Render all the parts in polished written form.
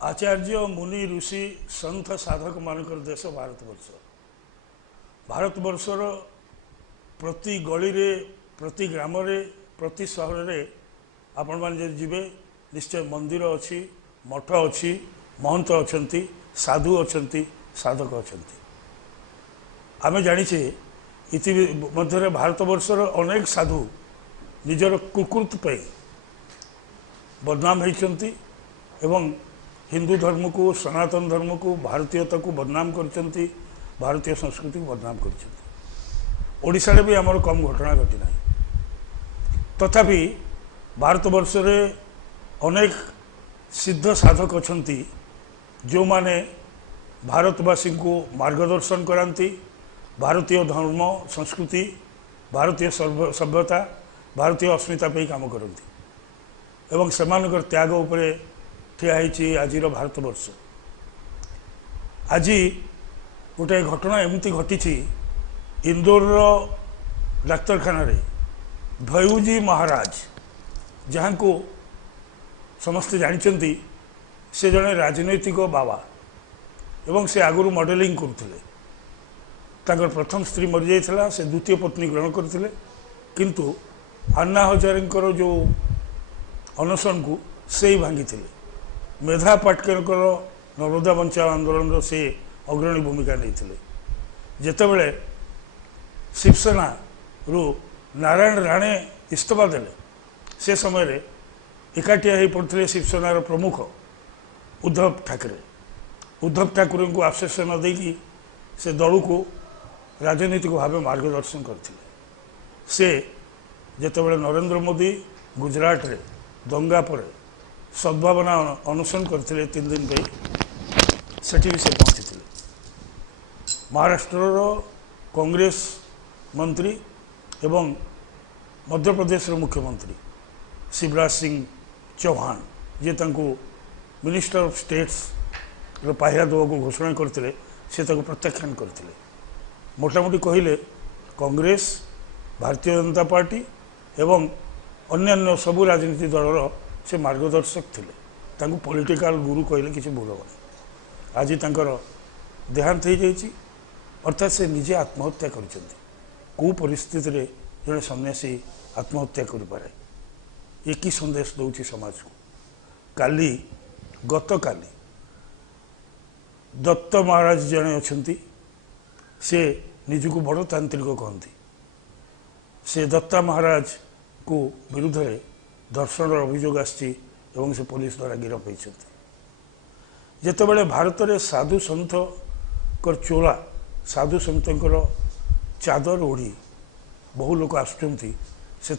आचार्य मुनि ऋषि सन्थ साधक मानकर देश भारतवर्ष। भारतवर्षर प्रति गली रे, प्रति ग्राम रे, प्रति सहर रे आपण मैंने जीवे निश्चय मंदिर अच्छी, मठ अच्छी, महंत अच्छा, साधु अच्छा, साधक अच्छा। आम जाचे इति मध्य भारतवर्षर अनेक साधु निजर कुकृत पे बदनाम होती एवं हिंदू धर्म को, सनातन धर्म को, भारतीयता को बदनाम करचंती, भारतीय संस्कृति को बदनाम करचंती। ओडिशा रे भी आमर कम घटना घटी ना। तथापि भारतवर्ष रे अनेक सिद्ध साधक अछंती जो माने भारतवासी को मार्गदर्शन करांती, भारतीय धर्म संस्कृति, भारतीय सभ्यता, भारतीय अस्मिता पे काम करती एवं सेमानकर त्याग उपरे ठिया होती आज भारतवर्ष। आज गोटे घटना एमती घटी इंदौर डाक्तरखाना रे भयूजी महाराज जहाँ को समस्ते जानते से जड़े राजनैतिक बाबा एवं से आगुरी मॉडलिंग करते। प्रथम स्त्री मरी जाइଥିଲା, से द्वितीय पत्नी ग्रहण करते, किंतु अन्ना हजारेंकर जो अनशन को से ही भांगी थे। मेधा पाटकर नर्मदा बचाओ आंदोलन से अग्रणी भूमिका नहीं। जितेबले शिवसेना रु नारायण राणे इस्तीफा देले से समय एकाठिया हो पड़ते शिवसेनार प्रमुख उद्धव ठाकरे। उद्धव ठाकरे को आश्वासन न देकी से दल को राजनीतिक भाव मार्गदर्शन करते। से जितेबले नरेंद्र मोदी गुजरात रे दंगा पर सद्भावना अनुसरण करते 3 दिन पे सेठी भी से पहुंची थे। महाराष्ट्र कांग्रेस मंत्री एवं मध्य प्रदेश मुख्यमंत्री शिवराज सिंह चौहान जे मिनिस्टर ऑफ स्टेट्स पाहिया देवा को घोषणा करते से प्रत्याख्यान करते। मोटामोटी कहले कांग्रेस, भारतीय जनता पार्टी एवं अन्यान्य सबू राजनीति दलर से मार्गदर्शक थे। पॉलिटिकल गुरु कहले किसी भूल हेनी। आज तांकर देहांत हो जाइए, अर्थात से निजे आत्महत्या करछंती। को परिस्थिति रे जड़े सन्यासी आत्महत्या करें ये कि संदेश दौर समाज को। काली गत काली दत्त महाराज जड़े अच्छा से निजको बड़ तांत्रिक कहती। से दत्ता महाराज को विरुद्ध रे दर्शन अभियोग आसी से पुलिस द्वारा गिरफ होती। जितेबाला भारत में साधु सन्थ चोला, साधु सन्तर चादर ओढ़ी बहु लोक आसुँच से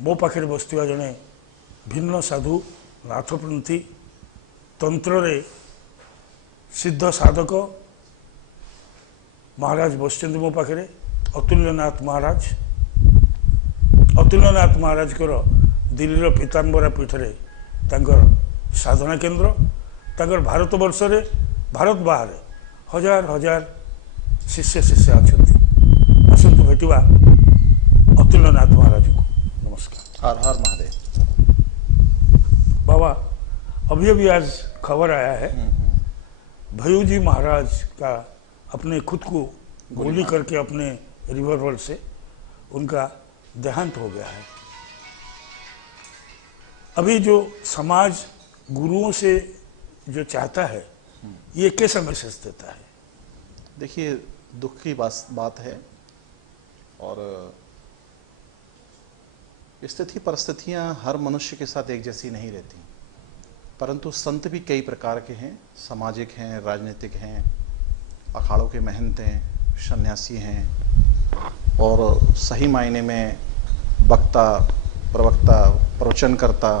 मो पाखे बसवा जड़े भिन्न साधु नाथपंथी तंत्र रे सिद्ध साधक महाराज बस मो पाखे अतुल्यनाथ महाराज। अतुल्यनाथ महाराज दिल्ली पीताम्बरा पीठ रे साधना केन्द्र। भारतवर्ष रे भारत बाहर हजार हजार शिष्य शिष्य अच्छा। आसतु भेटा अतुल्यनाथ महाराज को। नमस्कार। हर हर महादेव। बाबा, अभी अभी आज खबर आया है भयूजी महाराज का अपने खुद को गोली करके अपने रिवॉल्वर से उनका देहांत हो गया है। अभी जो समाज गुरुओं से जो चाहता है ये कैसा मैसेज देता है? देखिए, दुख की बात है और स्थिति परिस्थितियां हर मनुष्य के साथ एक जैसी नहीं रहती, परंतु संत भी कई प्रकार के हैं। सामाजिक हैं, राजनीतिक हैं, अखाड़ों के महंत हैं, सन्यासी हैं और सही मायने में वक्ता, प्रवक्ता, प्रवचनकर्ता,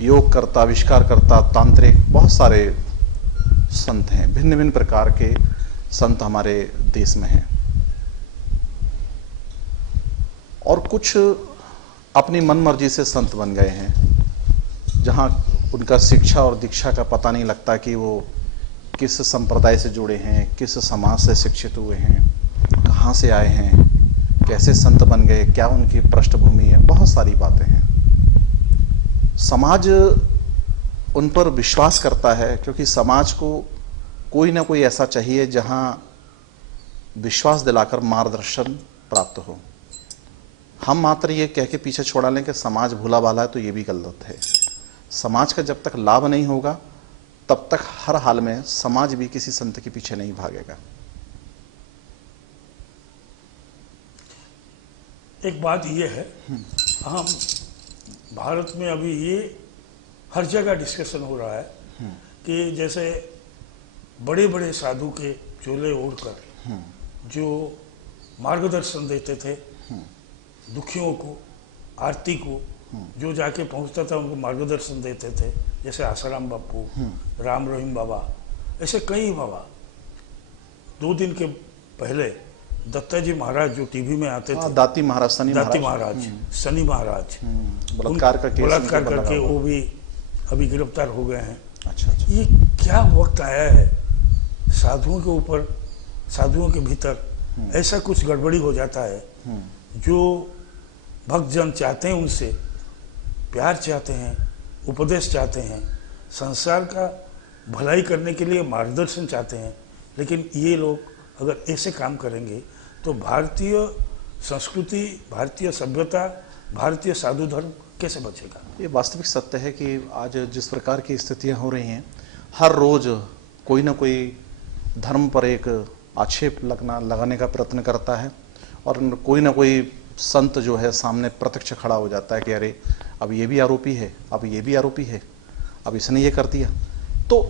योग करता, आविष्कार करता, तांत्रिक, बहुत सारे संत हैं। भिन्न भिन्न प्रकार के संत हमारे देश में हैं और कुछ अपनी मन मर्जी से संत बन गए हैं, जहाँ उनका शिक्षा और दीक्षा का पता नहीं लगता कि वो किस संप्रदाय से जुड़े हैं, किस समाज से शिक्षित हुए हैं, कहाँ से आए हैं, कैसे संत बन गए, क्या उनकी पृष्ठभूमि है। बहुत सारी बातें हैं। समाज उन पर विश्वास करता है, क्योंकि समाज को कोई ना कोई ऐसा चाहिए जहां विश्वास दिलाकर मार्गदर्शन प्राप्त हो। हम मात्र ये कह के पीछे छोड़ा लें कि समाज भूला भाला है, तो ये भी गलत है। समाज का जब तक लाभ नहीं होगा तब तक हर हाल में समाज भी किसी संत के पीछे नहीं भागेगा। एक बात ये है, हम भारत में अभी ये हर जगह डिस्कशन हो रहा है कि जैसे बड़े बड़े साधु के चोले ओढ़कर जो मार्गदर्शन देते थे दुखियों को, आरती को, जो जाके पहुंचता था उनको मार्गदर्शन देते थे, जैसे आसाराम बापू, राम रहीम बाबा, ऐसे कई बाबा। 2 दिन के पहले दत्ताजी महाराज जो टीवी में आते थे, दाती महाराज, शनि महाराज, बलात्कार का केस बलात्कार करके वो भी अभी गिरफ्तार हो गए हैं। अच्छा। ये क्या वक्त आया है, साधुओं के ऊपर, साधुओं के भीतर ऐसा कुछ गड़बड़ी हो जाता है। जो भक्तजन चाहते हैं, उनसे प्यार चाहते हैं, उपदेश चाहते हैं, संसार का भलाई करने के लिए मार्गदर्शन चाहते हैं, लेकिन ये लोग अगर ऐसे काम करेंगे तो भारतीय संस्कृति, भारतीय सभ्यता, भारतीय साधु धर्म कैसे बचेगा? ये वास्तविक सत्य है कि आज जिस प्रकार की स्थितियां हो रही हैं, हर रोज कोई ना कोई धर्म पर एक आक्षेप लगाने का प्रयत्न करता है, और कोई ना कोई संत जो है सामने प्रत्यक्ष खड़ा हो जाता है कि अरे अब ये भी आरोपी है, अब ये भी आरोपी है, अब इसने ये कर दिया। तो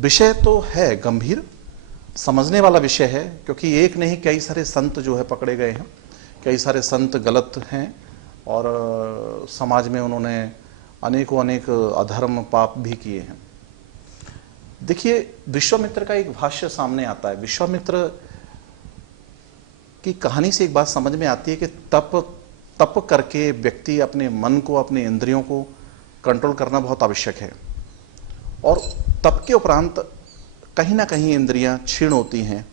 विषय तो है गंभीर, समझने वाला विषय है, क्योंकि एक नहीं कई सारे संत जो है पकड़े गए हैं, कई सारे संत गलत हैं और समाज में उन्होंने अनेक अधर्म पाप भी किए हैं। देखिए, विश्वामित्र का एक भाष्य सामने आता है। विश्वामित्र की कहानी से एक बात समझ में आती है कि तप करके व्यक्ति अपने मन को, अपने इंद्रियों को कंट्रोल करना बहुत आवश्यक है, और तप के उपरांत कहीं ना कहीं इंद्रियां क्षीण होती हैं।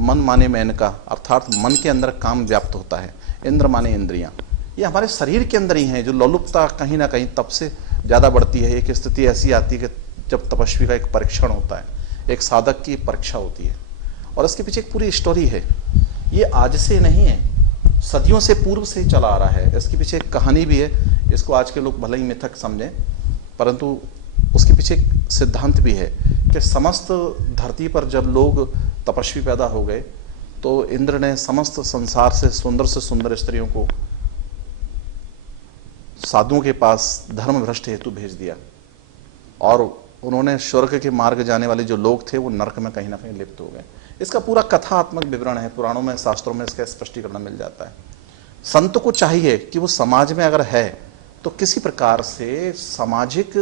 मन माने मैन का, अर्थात मन के अंदर काम व्याप्त होता है, इंद्र माने इंद्रियां। ये हमारे शरीर के अंदर ही है, जो लोलुपता कहीं ना कहीं तप से ज़्यादा बढ़ती है। एक स्थिति ऐसी आती है कि जब तपस्वी का एक परीक्षण होता है, एक साधक की परीक्षा होती है, और इसके पीछे एक पूरी स्टोरी है। ये आज से नहीं है, सदियों से पूर्व से चला आ रहा है। इसके पीछे एक कहानी भी है, इसको आज के लोग भले ही मिथक समझें, परंतु उसके पीछे एक सिद्धांत भी है कि समस्त धरती पर जब लोग तपस्वी पैदा हो गए तो इंद्र ने समस्त संसार से सुंदर स्त्रियों को साधुओं के पास धर्म भ्रष्ट हेतु भेज दिया, और उन्होंने स्वर्ग के मार्ग जाने वाले जो लोग थे वो नरक में कहीं ना कहीं लिप्त हो गए। इसका पूरा कथात्मक विवरण है, पुराणों में, शास्त्रों में इसका स्पष्टीकरण मिल जाता है। संत को चाहिए कि वो समाज में अगर है तो किसी प्रकार से सामाजिक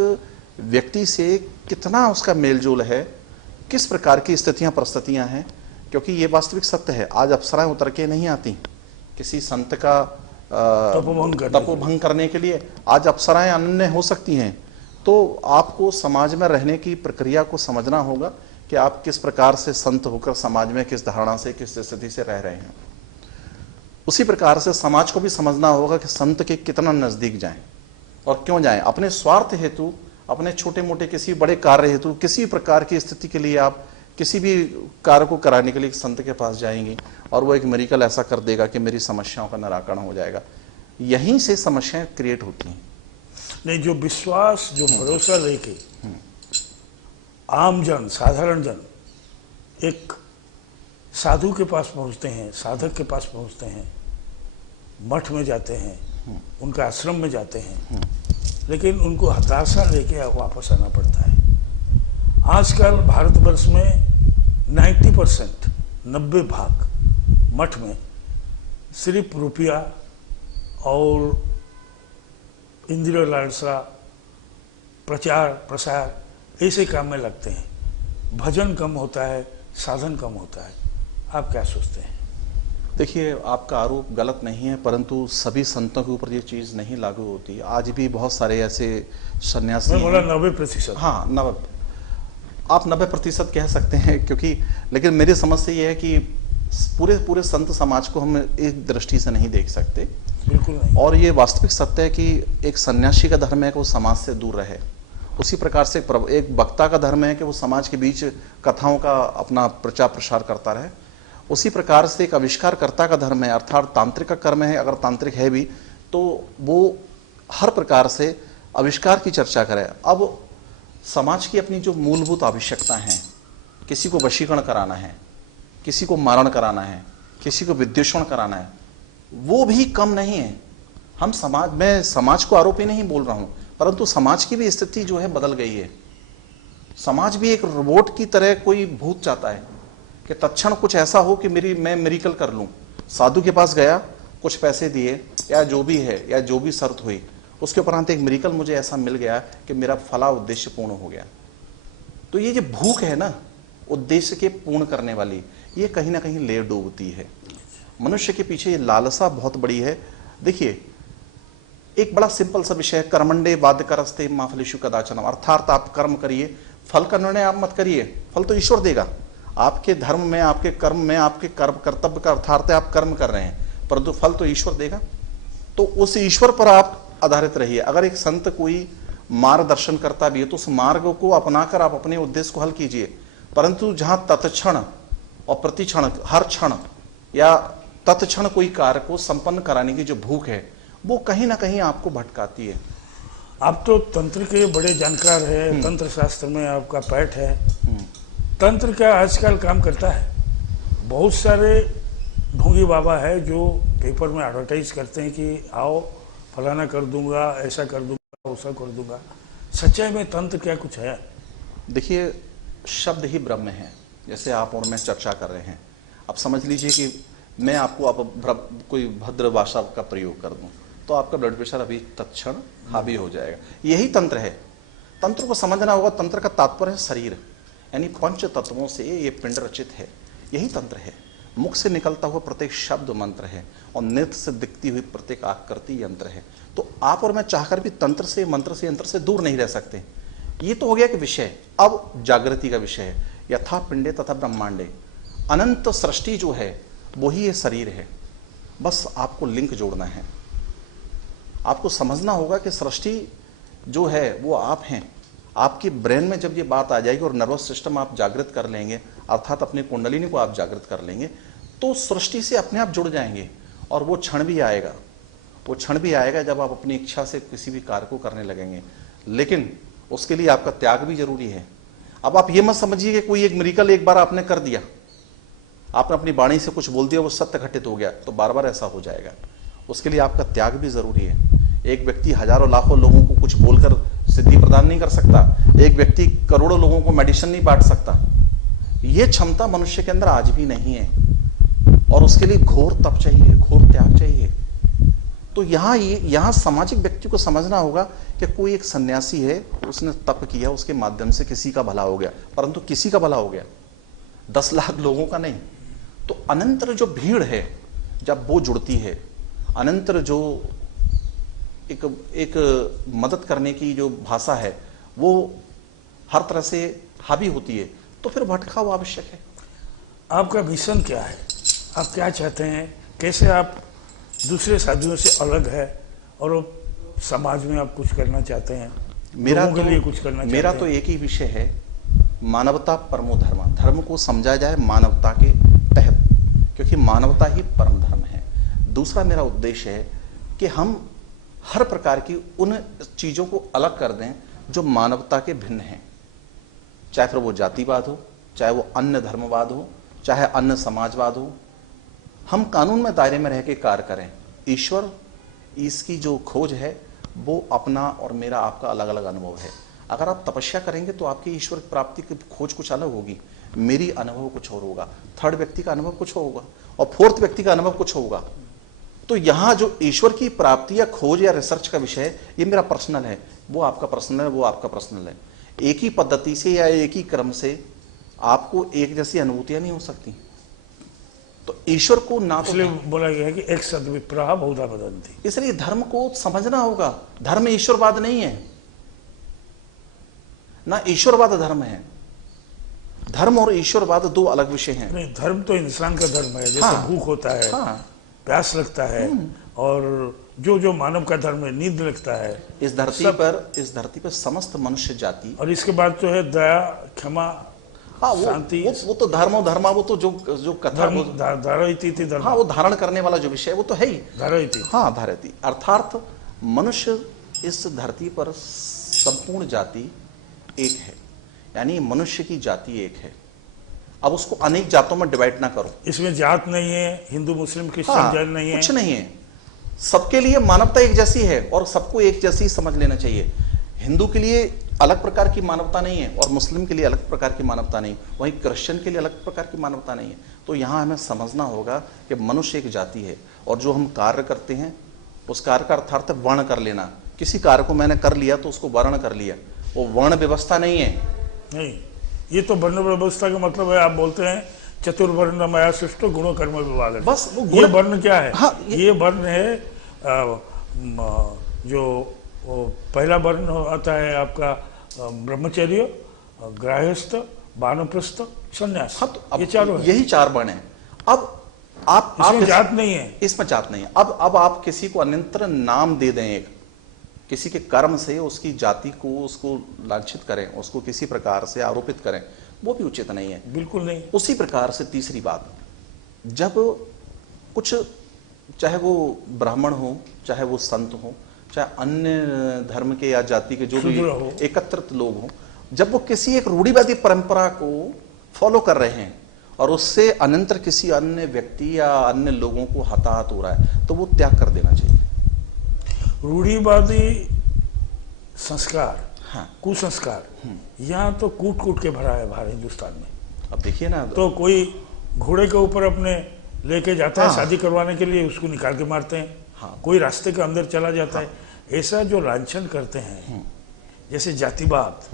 व्यक्ति से कितना उसका मेलजोल है, किस प्रकार की स्थितियां परिस्थितियां हैं, क्योंकि ये वास्तविक सत्य है। आज अप्सराएं उतर के नहीं आती किसी संत का तपोभंग करने के लिए। आज अप्सराएं अनन्य हो सकती हैं, तो आपको समाज में रहने की प्रक्रिया को समझना होगा कि आप किस प्रकार से संत होकर समाज में किस धारणा से, किस स्थिति से रह रहे हैं। उसी प्रकार से समाज को भी समझना होगा कि संत के कितना नजदीक जाएं और क्यों जाएं। अपने स्वार्थ हेतु, अपने छोटे मोटे किसी बड़े कार्य हेतु, किसी प्रकार की स्थिति के लिए आप किसी भी कार्य को कराने के लिए संत के पास जाएंगे और वो एक मेरिकल ऐसा कर देगा कि मेरी समस्याओं का निराकरण हो जाएगा। यहीं से समस्याएं क्रिएट होती हैं। नहीं, जो विश्वास, जो भरोसा लेके आम जन, साधारण जन एक साधु के पास पहुंचते हैं, साधक के पास पहुंचते हैं, मठ में जाते हैं, उनका आश्रम में जाते हैं, लेकिन उनको हताशा लेके वापस आना पड़ता है। आजकल भारतवर्ष में 90%, 90 भाग मठ में सिर्फ रुपया और इंद्रिय लालसा, प्रचार प्रसार ऐसे काम में लगते हैं। भजन कम होता है, साधन कम होता है। आप क्या सोचते हैं? देखिए, आपका आरोप गलत नहीं है, परंतु सभी संतों के ऊपर ये चीज़ नहीं लागू होती। आज भी बहुत सारे ऐसे सन्यासी, मैं बोला 90%। हाँ, 90, आप 90% कह सकते हैं, क्योंकि लेकिन मेरी समझ से ये है कि पूरे संत समाज को हम एक दृष्टि से नहीं देख सकते। बिल्कुल नहीं। और ये वास्तविक सत्य है कि एक सन्यासी का धर्म है कि वो समाज से दूर रहे, उसी प्रकार से एक वक्ता का धर्म है कि वो समाज के बीच कथाओं का अपना प्रचार प्रसार करता रहे। उसी प्रकार से एक आविष्कारकर्ता का धर्म है, अर्थात तांत्रिक का कर्म है, अगर तांत्रिक है भी तो वो हर प्रकार से आविष्कार की चर्चा करे। अब समाज की अपनी जो मूलभूत आवश्यकता है, किसी को वशीकरण कराना है, किसी को मारण कराना है, किसी को विद्वेषण कराना है, वो भी कम नहीं है। हम समाज में, समाज को आरोपी नहीं बोल रहा हूं, परंतु समाज की भी स्थिति जो है बदल गई है। समाज भी एक रोबोट की तरह कोई भूत चाहता है कि तत्क्षण कुछ ऐसा हो कि मैं मिरेकल कर लूं। साधु के पास गया, कुछ पैसे दिए या जो भी है, या जो भी शर्त हुई, उसके उपरांत एक मिरेकल मुझे ऐसा मिल गया कि मेरा फला उद्देश्य पूर्ण हो गया। तो ये जो भूख है ना उद्देश्य के पूर्ण करने वाली, ये कहीं ना कहीं ले डूबती है। मनुष्य के पीछे ये लालसा बहुत बड़ी है। देखिए, एक बड़ा सिंपल सा विषय है, कर्मंडे बाध्यकरस्ते मां फलेषु कदाचन, अर्थात आप कर्म करिए, फल का निर्णय आप मत करिए, फल तो ईश्वर देगा। आपके धर्म में, आपके कर्म में, आपके कर्म कर्तव्य का अर्थार्थ है आप कर्म कर रहे हैं, परंतु फल तो ईश्वर देगा। तो उस ईश्वर पर आप आधारित रहिए। अगर एक संत कोई मार्गदर्शन करता भी है तो उस मार्ग को अपनाकर आप अपने उद्देश्य को हल कीजिए। परंतु जहां तत्क्षण और प्रतिक्षण, हर क्षण या तत्क्षण कोई कार्य को संपन्न कराने की जो भूख है, वो कहीं ना कहीं आपको भटकाती है। आप तो तंत्र के बड़े जानकार है, तंत्र शास्त्र में आपका पैठ है। तंत्र क्या आजकल काम करता है? बहुत सारे ढोंगी बाबा है जो पेपर में एडवर्टाइज करते हैं कि आओ फलाना कर दूंगा, ऐसा कर दूंगा, वैसा कर दूंगा। सच्चाई में तंत्र क्या कुछ है? देखिए, शब्द ही ब्रह्म है, जैसे आप और मैं चर्चा कर रहे हैं। अब समझ लीजिए कि मैं आपको आप कोई भद्र भाषा का प्रयोग कर दूं तो आपका ब्लड प्रेशर अभी तत्क्षण हावी हो जाएगा। यही तंत्र है। तंत्र को समझना होगा। तंत्र का तात्पर्य है शरीर, यानी पंच तत्वों से ये पिंड रचित है, यही तंत्र है। मुख से निकलता हुआ प्रत्येक शब्द मंत्र है और नृत्य से दिखती हुई प्रत्येक आकृति यंत्र है। तो आप और मैं चाहकर भी तंत्र से, मंत्र से, यंत्र से दूर नहीं रह सकते। ये तो हो गया कि विषय। अब जागृति का विषय है। यथा पिंडे तथा ब्रह्मांडे, अनंत सृष्टि जो है वही ये शरीर है। बस आपको लिंक जोड़ना है। आपको समझना होगा कि सृष्टि जो है वो आप हैं। आपकी ब्रेन में जब ये बात आ जाएगी और नर्वस सिस्टम आप जागृत कर लेंगे, अर्थात अपनी कुंडलिनी को आप जागृत कर लेंगे, तो सृष्टि से अपने आप जुड़ जाएंगे। और वो क्षण भी आएगा, वो क्षण भी आएगा जब आप अपनी इच्छा से किसी भी कार्य को करने लगेंगे। लेकिन उसके लिए आपका त्याग भी जरूरी है। अब आप ये मत समझिए कि कोई एक मिरेकल एक बार आपने कर दिया, आपने अपनी वाणी से कुछ बोल दिया, वो सत्य घटित हो गया, तो बार बार ऐसा हो जाएगा। उसके लिए आपका त्याग भी जरूरी है। एक व्यक्ति हजारों लाखों लोगों को कुछ बोलकर सिद्धि प्रदान नहीं कर सकता। एक व्यक्ति करोड़ों लोगों को मेडिसिन नहीं बांट सकता। यह क्षमता मनुष्य के अंदर आज भी नहीं है, और उसके लिए घोर तप चाहिए, घोर त्याग चाहिए। तो यहाँ सामाजिक व्यक्ति को समझना होगा कि कोई एक सन्यासी है, उसने तप किया, उसके माध्यम से किसी का भला हो गया, परंतु किसी का भला हो गया, 10 लाख लोगों का नहीं। तो अनंतर जो भीड़ है जब वो जुड़ती है, अनंतर जो एक मदद करने की जो भाषा है वो हर तरह से हावी होती है, तो फिर भटकाव आवश्यक है। आपका मिशन क्या है? आप क्या चाहते हैं? कैसे आप दूसरे साथियों से अलग है और समाज में आप कुछ करना चाहते हैं? लोगों के लिए कुछ करना चाहते हैं? मेरा तो एक ही विषय है, मानवता परमो धर्म। धर्म को समझा जाए मानवता के तहत, क्योंकि मानवता ही परम धर्म है। दूसरा मेरा उद्देश्य है कि हम हर प्रकार की उन चीजों को अलग कर दें जो मानवता के भिन्न हैं, चाहे फिर वो जातिवाद हो, चाहे वो अन्य धर्मवाद हो, चाहे अन्य समाजवाद हो। हम कानून में दायरे में रह के कार्य करें। ईश्वर, इसकी जो खोज है वो अपना और मेरा आपका अलग अलग अनुभव है। अगर आप तपस्या करेंगे तो आपकी ईश्वर प्राप्ति की खोज कुछ अलग होगी, मेरी अनुभव कुछ और होगा, थर्ड व्यक्ति का अनुभव कुछ होगा, और फोर्थ व्यक्ति का अनुभव कुछ होगा। तो यहां जो ईश्वर की प्राप्ति या खोज या रिसर्च का विषय है, ये मेरा पर्सनल है, वो आपका पर्सनल है, वो आपका पर्सनल है। एक ही पद्धति से या एक ही क्रम से आपको एक जैसी अनुभूतियां नहीं हो सकती। तो ईश्वर को ना, तो इसलिए बोला गया है कि एक सद्विप्रहा बहुधा वदन्ति। इसलिए धर्म को समझना होगा। धर्म ईश्वरवाद नहीं है ना, ईश्वरवाद धर्म है। धर्म और ईश्वरवाद दो अलग विषय हैं। नहीं, धर्म तो इंसान का धर्म है। जैसे हाँ, भूख होता है, हाँ, प्यास लगता है, और जो जो मानव का धर्म है, नींद लगता है। इस धरती पर समस्त मनुष्य जाति, और इसके बाद जो है दया, क्षमा, हाँ शांति, वो तो धर्मा, वो तो जो कथा वो, धारयति धर्म, हाँ वो धारण करने वाला जो विषय वो तो है ही, धारयति, हाँ धारयति, अर्थात मनुष्य इस धरती पर संपूर्ण जाति एक है, यानी मनुष्य की जाति एक है। अब उसको अनेक जातों में डिवाइड ना करो। इसमें जात नहीं है, हिंदू मुस्लिम क्रिश्चियन हाँ, जैन नहीं है, कुछ नहीं है, सबके लिए मानवता एक जैसी है और सबको एक जैसी समझ लेना चाहिए। हिंदू के लिए अलग प्रकार की मानवता नहीं है और मुस्लिम के लिए अलग प्रकार की मानवता नहीं, वहीं क्रिश्चियन के लिए अलग प्रकार की मानवता नहीं है। तो यहाँ हमें समझना होगा कि मनुष्य एक जाति है और जो हम कार्य करते हैं उस कार्य का अर्थार्थ वर्ण कर लेना। किसी कार्य को मैंने कर लिया तो उसको वर्ण कर लिया, वो वर्ण व्यवस्था नहीं है। नहीं, ये तो वर्ण व्यवस्था का मतलब है, आप बोलते हैं चतुर्वर्ण मया सृष्टो गुणो कर्म विभाग, बस वो ये वर्ण क्या है? हाँ, ये वर्ण है जो पहला वर्ण आता है आपका ब्रह्मचर्य, गृहस्थ, वानप्रस्थ, संन्यास। हाँ, तो ये चारों है। यही चार वर्ण है। अब आप इसमें जात नहीं है, इसमें जात नहीं है। अब आप किसी को अन्यत्र नाम दे दें, एक किसी के कर्म से उसकी जाति को उसको लांछित करें, उसको किसी प्रकार से आरोपित करें, वो भी उचित नहीं है, बिल्कुल नहीं। उसी प्रकार से तीसरी बात, जब कुछ चाहे वो ब्राह्मण हो, चाहे वो संत हो, चाहे अन्य धर्म के या जाति के जो भी एकत्रित लोग हों, जब वो किसी एक रूढ़िवादी परंपरा को फॉलो कर रहे हैं और उससे अनंतर किसी अन्य व्यक्ति या अन्य लोगों को हताहत हो रहा है, तो वो त्याग कर देना चाहिए। रूढ़िवादी संस्कार, हाँ, कुसंस्कार यहाँ तो कूट कूट के भरा है भारत हिंदुस्तान में। अब देखिए ना, तो कोई घोड़े के ऊपर अपने लेके जाता है हाँ, शादी करवाने के लिए, उसको निकाल के मारते हैं। हाँ, कोई रास्ते के अंदर चला जाता हाँ, है। ऐसा जो लांछन करते हैं, जैसे जातिवाद,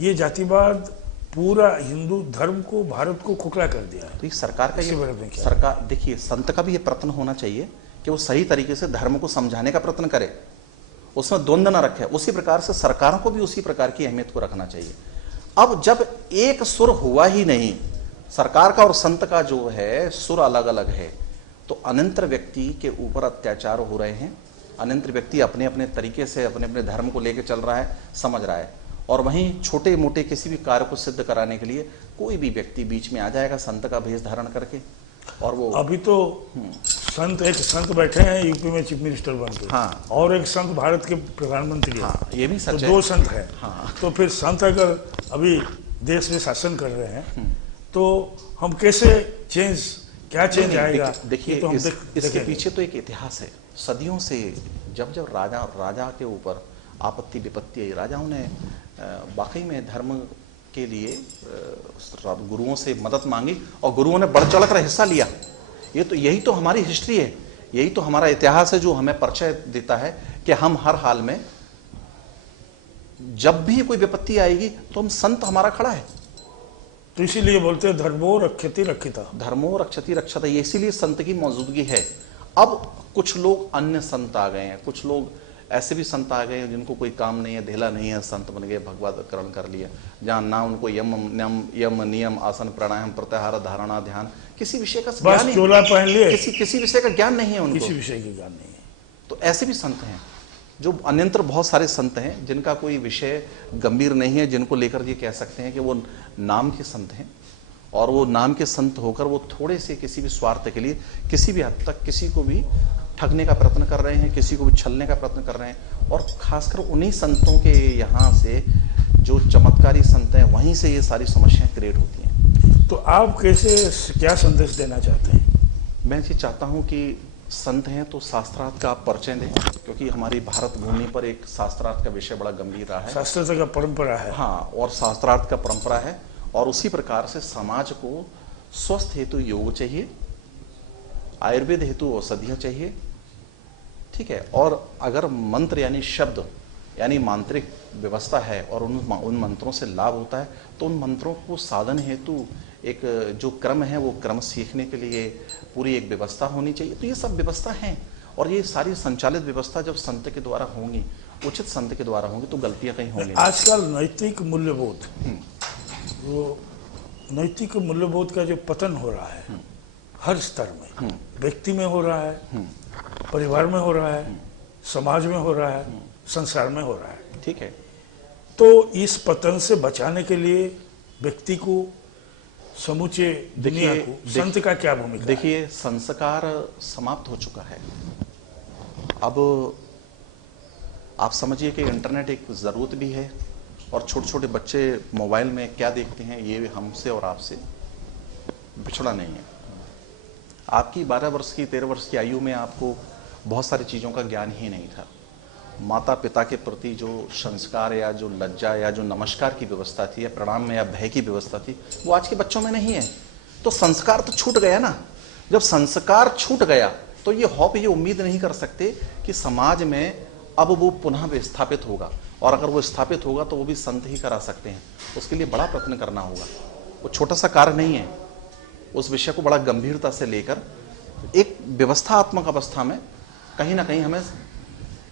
ये जातिवाद पूरा हिंदू धर्म को, भारत को खोखला कर दिया है। तो ये सरकार का, इसके बारे में ये क्या? सरकार, देखिए संत का भी ये प्रयत्न होना चाहिए कि वो सही तरीके से धर्म को समझाने का प्रयत्न करे, उसमें द्वंद्व न रखे। उसी प्रकार से सरकारों को भी उसी प्रकार की अहमियत को रखना चाहिए। अब जब एक सुर हुआ ही नहीं, सरकार का और संत का जो है सुर अलग अलग है, तो अनंतर व्यक्ति के ऊपर अत्याचार हो रहे हैं। अनंतर व्यक्ति अपने अपने तरीके से अपने अपने धर्म को लेकर चल रहा है, समझ रहा है, और वहीं छोटे मोटे किसी भी कार्य को सिद्ध कराने के लिए कोई भी व्यक्ति बीच में आ जाएगा संत का भेष धारण करके। और वो अभी तो संत, एक संत बैठे हैं यूपी में चीफ मिनिस्टर बन के, हाँ, और एक संत भारत के प्रधानमंत्री हैं। हाँ, ये भी तो सच है। दो संत हैं। हाँ, तो फिर संत अगर अभी देश में शासन कर रहे हैं, तो हम कैसे चेंज, क्या चेंज आएगा? देखिए, तो हम इसके पीछे तो एक इतिहास है। सदियों से जब जब राजा के ऊपर आपत्ति विपत्ति आई, राजाओं ने वाकई में धर्म के लिए गुरुओं से मदद मांगी और गुरुओं ने बढ़ चढ़ कर हिस्सा लिया। यही तो हमारी हिस्ट्री है, यही तो हमारा इतिहास है जो हमें परिचय देता है कि हम हर हाल में जब भी कोई विपत्ति आएगी तो हम संत हमारा खड़ा है। तो इसीलिए बोलते हैं धर्मो रक्षति रक्षिता, धर्मो रक्षति रक्षता, ये इसीलिए संत की मौजूदगी है। अब कुछ लोग अन्य संत आ गए हैं, कुछ लोग ऐसे भी संत आ गए हैं जिनको कोई काम नहीं है, धेला नहीं है, संत बन गए, भगवतकरण कर लिया, जहाँ ना उनको यम नियम आसन प्राणायाम प्रत्याहार धारणा ध्यान किसी विषय का ज्ञान नहीं, चोला पहन लिए, किसी विषय का ज्ञान नहीं है उनको, किसी विषय की ज्ञान नहीं है। तो ऐसे भी संत हैं। जो अन्यंत्र बहुत सारे संत हैं जिनका कोई विषय गंभीर नहीं है, जिनको लेकर ये कह सकते हैं कि वो नाम के संत हैं, और वो नाम के संत होकर वो थोड़े से किसी भी स्वार्थ के लिए किसी भी हद तक किसी को भी ठगने का प्रयत्न कर रहे हैं, किसी को भी छलने का प्रयत्न कर रहे हैं। और खासकर उन्हीं संतों के यहाँ से जो चमत्कारी संत हैं, वहीं से ये सारी समस्याएं क्रिएट होती हैं। तो आप कैसे, क्या संदेश देना चाहते हैं? मैं ये चाहता हूँ कि संत हैं तो शास्त्रार्थ का आप परिचय दें, क्योंकि हमारी भारत भूमि पर एक शास्त्रार्थ का विषय बड़ा गंभीर रहा है। शास्त्रार्थ का परंपरा है। हाँ, और शास्त्रार्थ का परंपरा है, और उसी प्रकार से समाज को स्वस्थ हेतु योग चाहिए, आयुर्वेद हेतु औषधियाँ चाहिए, ठीक है। और अगर मंत्र यानी शब्द यानी मांत्रिक व्यवस्था है और उन मंत्रों से लाभ होता है, तो उन मंत्रों को साधन हेतु एक जो क्रम है वो क्रम सीखने के लिए पूरी एक व्यवस्था होनी चाहिए। तो ये सब व्यवस्था है, और ये सारी संचालित व्यवस्था जब संत के द्वारा होंगी, उचित संत के द्वारा होंगी, तो गलतियां कहीं होंगी। आजकल नैतिक मूल्यबोध, वो नैतिक मूल्यबोध का जो पतन हो रहा है हर स्तर में, व्यक्ति में हो रहा है, परिवार में हो रहा है, समाज में हो रहा है, संसार में हो रहा है। ठीक है। तो इस पतन से बचाने के लिए व्यक्ति को, समूचे दुनिया को, संत का क्या भूमिका है? देखिए, संस्कार समाप्त हो चुका है। अब आप समझिए कि इंटरनेट एक ज़रूरत भी है, और छोटे छोटे बच्चे मोबाइल में क्या देखते हैं ये हमसे और आपसे बिछड़ा नहीं है। आपकी 12 वर्ष की 13 वर्ष की आयु में आपको बहुत सारी चीज़ों का ज्ञान ही नहीं था। माता पिता के प्रति जो संस्कार या जो लज्जा या जो नमस्कार की व्यवस्था थी, या प्रणाम में या भय की व्यवस्था थी, वो आज के बच्चों में नहीं है। तो संस्कार तो छूट गया ना। जब संस्कार छूट गया तो ये होप, ये उम्मीद नहीं कर सकते कि समाज में अब वो पुनः विस्थापित होगा, और अगर वो स्थापित होगा तो वो भी संत ही करा सकते हैं। उसके लिए बड़ा प्रयत्न करना होगा। वो छोटा सा कार्य नहीं है। उस विषय को बड़ा गंभीरता से लेकर एक व्यवस्थात्मक अवस्था में कहीं ना कहीं हमें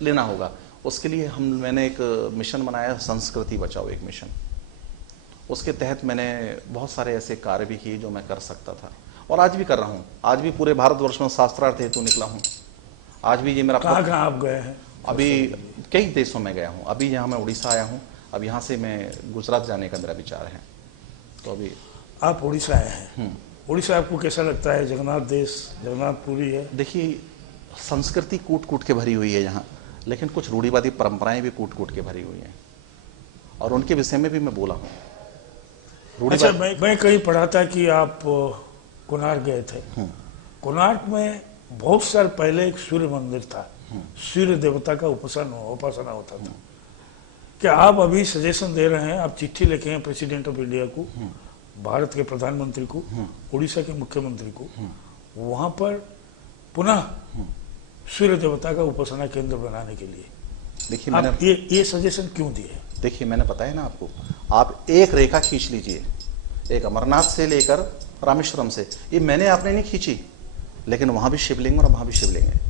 लेना होगा। उसके लिए मैंने एक मिशन बनाया, संस्कृति बचाओ एक मिशन। उसके तहत मैंने बहुत सारे ऐसे कार्य भी किए जो मैं कर सकता था, और आज भी कर रहा हूँ। आज भी पूरे भारतवर्ष में शास्त्रार्थ हेतु निकला हूँ। आज भी ये मेरा कहाँ आप गए हैं? अभी कई देशों में गया हूँ। अभी यहाँ मैं उड़ीसा आया हूँ। अब यहाँ से मैं गुजरात जाने का मेरा विचार है। तो अभी आप उड़ीसा आए हैं। उड़ीसा आपको कैसा लगता है? जगन्नाथ देश, जगन्नाथपुरी है। देखिए, संस्कृति कूट कूट के भरी हुई है यहाँ, लेकिन कुछ रूढ़िवादी परंपराएं भी कूट कूट के भरी हुई हैं, और उनके विषय में भी मैं बोला हूँ। अच्छा, मैं कहीं पढ़ा था कि आप कोणार्क गए थे। कोणार्क में बहुत साल पहले एक सूर्य मंदिर था, सूर्य देवता का उपासना होता था। क्या आप अभी सजेशन दे रहे हैं, आप चिट्ठी लिखे हैं प्रेसिडेंट ऑफ इंडिया को, भारत के प्रधानमंत्री को, उड़ीसा के मुख्यमंत्री को, वहां पर पुनः सूर्य देवता का उपासना केंद्र बनाने के लिए? देखिए, मैंने ये सजेशन क्यों दिए? देखिए, मैंने बताया ना आपको, आप एक रेखा खींच लीजिए, एक अमरनाथ से लेकर रामेश्वरम से। ये मैंने आपने नहीं खींची, लेकिन वहां भी शिवलिंग और वहां भी शिवलिंग है।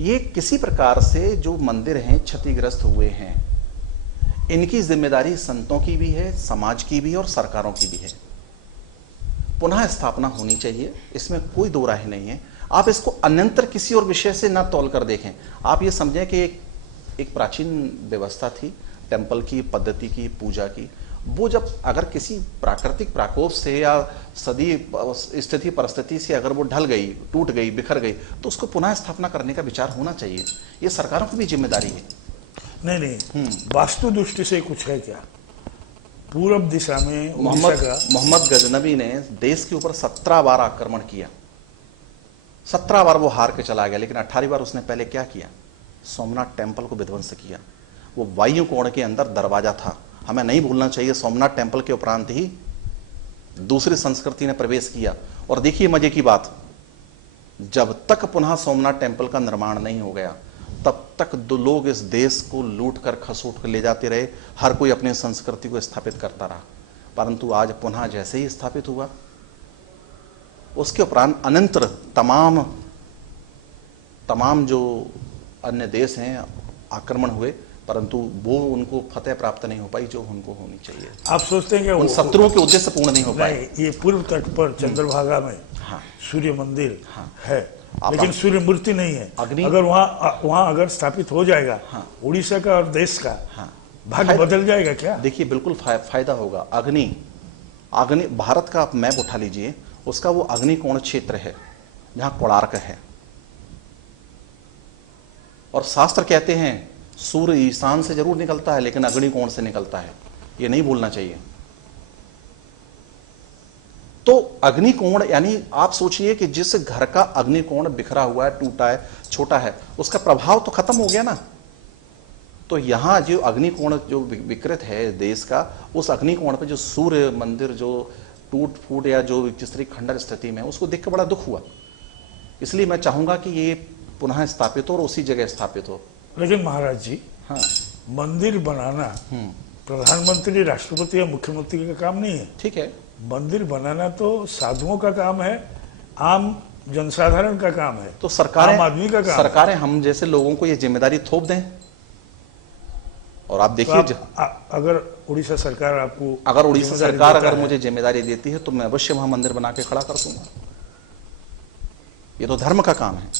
ये किसी प्रकार से जो मंदिर हैं क्षतिग्रस्त हुए हैं, इनकी जिम्मेदारी संतों की भी है, समाज की भी है, और सरकारों की भी है। पुनः स्थापना होनी चाहिए, इसमें कोई दो राय नहीं है। आप इसको अन्यंतर किसी और विषय से ना तौल कर देखें। आप ये समझें कि एक प्राचीन व्यवस्था थी, टेम्पल की पद्धति की, पूजा की। वो जब अगर किसी प्राकृतिक प्रकोप से या सदी स्थिति परिस्थिति से अगर वो ढल गई, टूट गई, बिखर गई, तो उसको पुनः स्थापना करने का विचार होना चाहिए। ये सरकारों की भी जिम्मेदारी है। नहीं, वास्तु दृष्टि से कुछ है क्या? पूर्व दिशा में मोहम्मद गजनबी ने देश के ऊपर 17 बार आक्रमण किया। 17 बार वो हार के चला गया, लेकिन 18 बार उसने पहले क्या किया? सोमनाथ टेम्पल को विध्वंस किया। वो वायु कोण के अंदर दरवाजा था। हमें नहीं भूलना चाहिए, सोमनाथ टेम्पल के उपरांत ही दूसरी संस्कृति ने प्रवेश किया। और देखिए मजे की बात, जब तक पुनः सोमनाथ टेम्पल का निर्माण नहीं हो गया, तब तक दो लोग इस देश को लूट कर खसोट कर ले जाते रहे। हर कोई अपनी संस्कृति को स्थापित करता रहा। परंतु आज पुनः जैसे ही स्थापित हुआ, उसके उपरांत अनंतर तमाम जो अन्य देश हैं आक्रमण हुए, परंतु वो उनको फतेह प्राप्त नहीं हो पाई जो उनको होनी चाहिए। आप सोचते हैं कि उन शत्रुओं के उद्देश्य पूर्ण नहीं हो पाए? ये पूर्व तट पर चंद्रभागा में सूर्य मंदिर है, लेकिन सूर्य मूर्ति नहीं है। अगर वहाँ अगर स्थापित हो जाएगा, उड़ीसा का और देश का भाग्य बदल जाएगा क्या? देखिए, बिल्कुल फायदा होगा। अग्नि भारत का आप मैप उठा लीजिए, उसका वो अग्निकोण क्षेत्र है जहां कोणार्क है। और शास्त्र कहते हैं सूर्य ईशान से जरूर निकलता है, लेकिन अग्निकोण से निकलता है। ये नहीं भूलना चाहिए। तो अग्निकोण यानी आप सोचिए कि जिस घर का अग्निकोण बिखरा हुआ है, टूटा है, छोटा है, उसका प्रभाव तो खत्म हो गया ना। तो यहां जो अग्निकोण जो विकृत है देश का, उस अग्निकोण पे जो सूर्य मंदिर जो टूट फूट या जो जिस तरह खंडर स्थिति में, उसको देख कर बड़ा दुख हुआ। इसलिए मैं चाहूंगा कि ये पुनः स्थापित हो और उसी जगह स्थापित हो। लेकिन महाराज जी, मंदिर बनाना प्रधानमंत्री, राष्ट्रपति या मुख्यमंत्री का काम नहीं है। ठीक है, मंदिर बनाना तो साधुओं का काम है, आम जनसाधारण का काम है, तो सरकारें, आम आदमी का काम सरकारें हम जैसे लोगों को ये जिम्मेदारी थोप दें। और आप देखिए, तो अगर उड़ीसा सरकार आपको, अगर उड़ीसा सरकार अगर मुझे जिम्मेदारी देती है तो मैं अवश्य वहां मंदिर बना के खड़ा कर दूंगा। ये तो धर्म का काम है।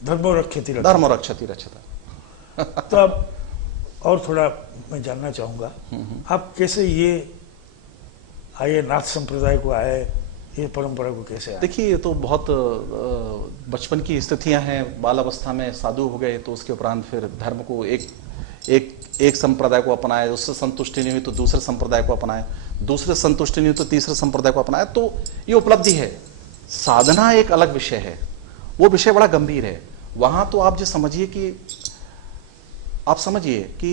धर्म रक्षति रक्षति। धर्म रक्षति रक्षता। तो अब और थोड़ा मैं जानना चाहूँगा, आप कैसे ये आए, नाथ संप्रदाय को आए, ये परंपरा को कैसे आए? देखिए, ये तो बहुत बचपन की स्थितियां हैं। बाल अवस्था में साधु हो गए, तो उसके उपरांत फिर धर्म को एक संप्रदाय को अपनाए, उससे संतुष्टि नहीं हुई तो दूसरे संप्रदाय को अपनाए, दूसरे संतुष्टि नहीं हुई तो तीसरे संप्रदाय को अपनाए। तो ये उपलब्धि है। साधना एक अलग विषय है, वो विषय बड़ा गंभीर है। वहां तो आप जो समझिए कि आप समझिए कि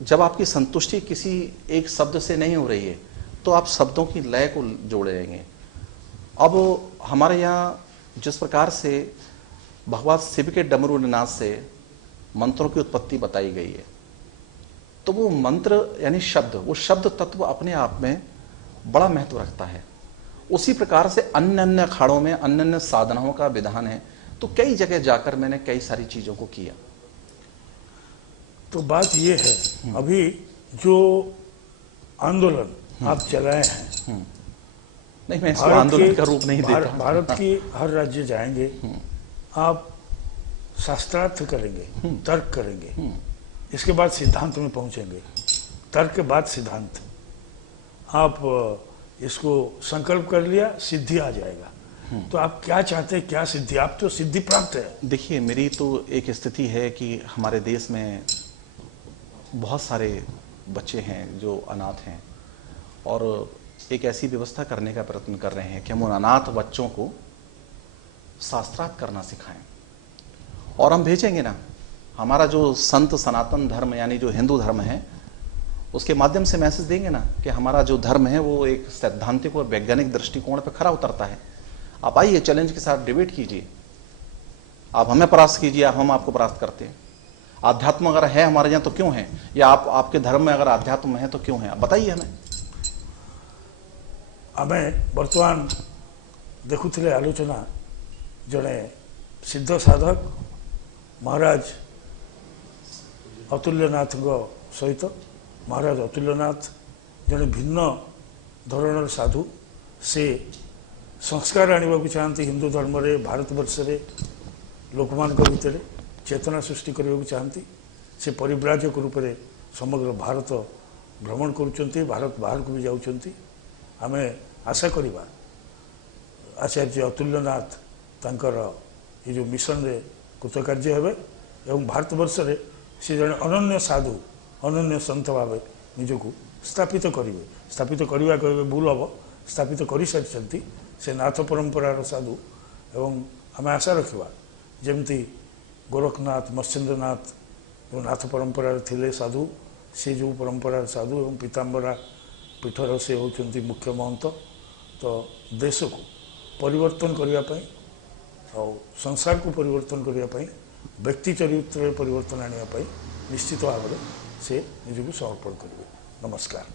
जब आपकी संतुष्टि किसी एक शब्द से नहीं हो रही है तो आप शब्दों की लय को जोड़ेंगे। अब हमारे यहाँ जिस प्रकार से भगवान शिव के डमरू निनाद से मंत्रों की उत्पत्ति बताई गई है, तो वो मंत्र यानी शब्द, वो शब्द तत्व अपने आप में बड़ा महत्व रखता है। उसी प्रकार से अन्य अन्य अखाड़ों में अन्य अन्य साधनाओं का विधान है। तो कई जगह जाकर मैंने कई सारी चीजों को किया। तो बात ये है, अभी जो आंदोलन आप चलाए हैं, नहीं, मैं इसको आंदोलन का रूप नहीं देता। भारत की हर राज्य जाएंगे, आप शास्त्रार्थ करेंगे, तर्क करेंगे, इसके बाद सिद्धांत में पहुंचेंगे, तर्क के बाद सिद्धांत। आप इसको संकल्प कर लिया, सिद्धि आ जाएगा। तो आप क्या चाहते हैं, क्या सिद्धि? आप तो सिद्धि प्राप्त है। देखिए, मेरी तो एक स्थिति है कि हमारे देश में बहुत सारे बच्चे हैं जो अनाथ हैं, और एक ऐसी व्यवस्था करने का प्रयत्न कर रहे हैं कि हम उन अनाथ बच्चों को शास्त्रार्थ करना सिखाएं। और हम भेजेंगे ना, हमारा जो संत सनातन धर्म यानी जो हिंदू धर्म है, उसके माध्यम से मैसेज देंगे ना कि हमारा जो धर्म है वो एक सैद्धांतिक और वैज्ञानिक दृष्टिकोण पर खरा उतरता है। आप आइए, चैलेंज के साथ डिबेट कीजिए, आप हमें परास्त कीजिए, हम आपको परास्त करते हैं। आध्यात्म अगर है हमारे यहाँ तो क्यों है, या आपके धर्म में अगर आध्यात्म है तो क्यों है, आप बताइए हमें। आमे वर्तमान देखुथिले आलोचना जड़े सिद्ध साधक महाराज अतुल्यनाथ सहित महाराज अतुल्यनाथ जड़े भिन्न धरणर साधु, से संस्कार आने को चाहती हिंदू धर्म रे, भारतवर्ष रे लोक मान भितर चेतना सृष्टि करने को चाहती। से परिव्राजक रूप से समग्र भारत भ्रमण करुँच, भारत बाहर को भी जाऊँच। आमे आशा करिबा आचार्य अतुल्यनाथ तांकर ये जो मिशन रे कृतकार्य हेबे एवं भारतवर्ष रे से जन अनन्य साधु, अनन्य संत भाव निजको स्थापित करेंगे। स्थापित करवा कहे भूल हम, स्थापित कर सारी से नाथ परंपरार साधु। एवं आम आशा रखा जमती गोरखनाथ, मत्स्येंद्रनाथ जो नाथ परंपरार थिले साधु, से जो परंपरार साधु एवं पीताम्बरा पीठर से होती मुख्य महंत। तो देश को परिवर्तन करने और संसार को परिवर्तन करने, व्यक्ति चरित्र परिवर्तन आने निश्चित भाव से निजको समर्पण करेंगे। नमस्कार।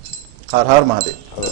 हर हर महादेव।